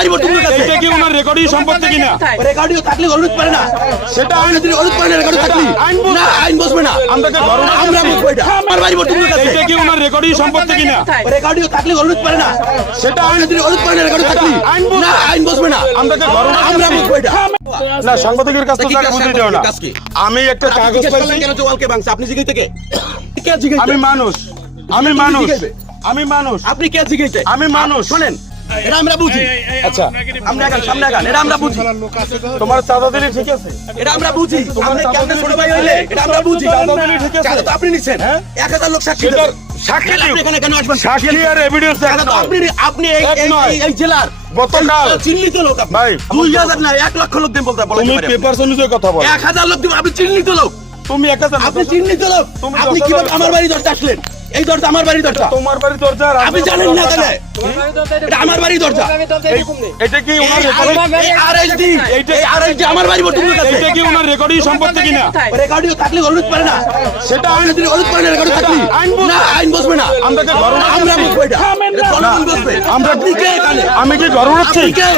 বাড়ি বর্তমান কাছে এটা কি ওনার রেকর্ডিং সম্পত্তি কিনা? রেকর্ডিও থাকলে অনুরোধ পারে না, সেটা আইন যদি অনুরোধ পারে না রেকর্ড থাকলে না আইন বসবে না। আমরা বুঝবো এটা আমার বাড়ি বর্তমান কাছে এটা কি ওনার রেকর্ডিং সম্পত্তি কিনা? রেকর্ডিও থাকলে অনুরোধ পারে না, সেটা আইন যদি অনুরোধ পারে না রেকর্ড থাকলে না আইন বসবে না। আমরা বুঝবো এটা না, সাংবাদিকের কাছ থেকে টাকা বুঝতে দেও না। আমি একটা কাগজ পাইছি। কেন জওয়ালকে ভাঙছে আপনি জিজ্ঞেস থেকে কে জিজ্ঞেস? আমি মানুষ, আমি মানুষ, আপনি কে জিজ্ঞেস? আমি মানুষ। শুনেন, এটা আমরা বুঝি। আচ্ছা, আমরা এখন সামনে আগান, এটা আমরা বুঝি। তোমার চাঁদা দিলে ঠিক আছে, এটা আমরা বুঝি। আপনি কেমনে ছোট ভাই হইলে এটা আমরা বুঝি। চাঁদা দিলে ঠিক আছে। চাঁদা তো আপনি নিছেন, 1000 লোক সাক্ষী দেবে। সাক্ষী আপনি এখানে কেন আসবেন? সাক্ষী আর এভিডেন্স চাঁদা তো আপনি এই জেলার গতকাল চিহ্নিত লোক আপনি। ভাই, 2000 না 1 লক্ষ লোক দেন বলতে তুমি পেপারস অনুযায়ী কথা বলো। 1000 লোক দিব, আপনি চিহ্নিত লোক। তুমি 1000, আপনি চিহ্নিত লোক। তুমি আপনি 10,000 কিভাবে আমার বাড়ি দরজা আসলেন? এই দরজা আমার বাড়ি দরজা, তোমার বাড়ি দরজা। আপনি জানেন না তাহলে? এটা আমার বাড়ি দরজা। এটা কি ওনার রেকর্ডিং? এই আরএসডি আমার বাড়ি বর্তমান কাছে। এটা কি ওনার রেকর্ডিং সম্পত্তি কিনা? রেকর্ডিও থাকলে অনুরোধ পারে না, সেটা আইন যদি অনুরোধ পারে না রেকর্ড থাকলে না আইন বসবে না। আমরা বুঝবো এটা জনগণ বুঝবে। আমরা আপনি কে এখানে? আমি কি গর্ব করছি? আপনি কে?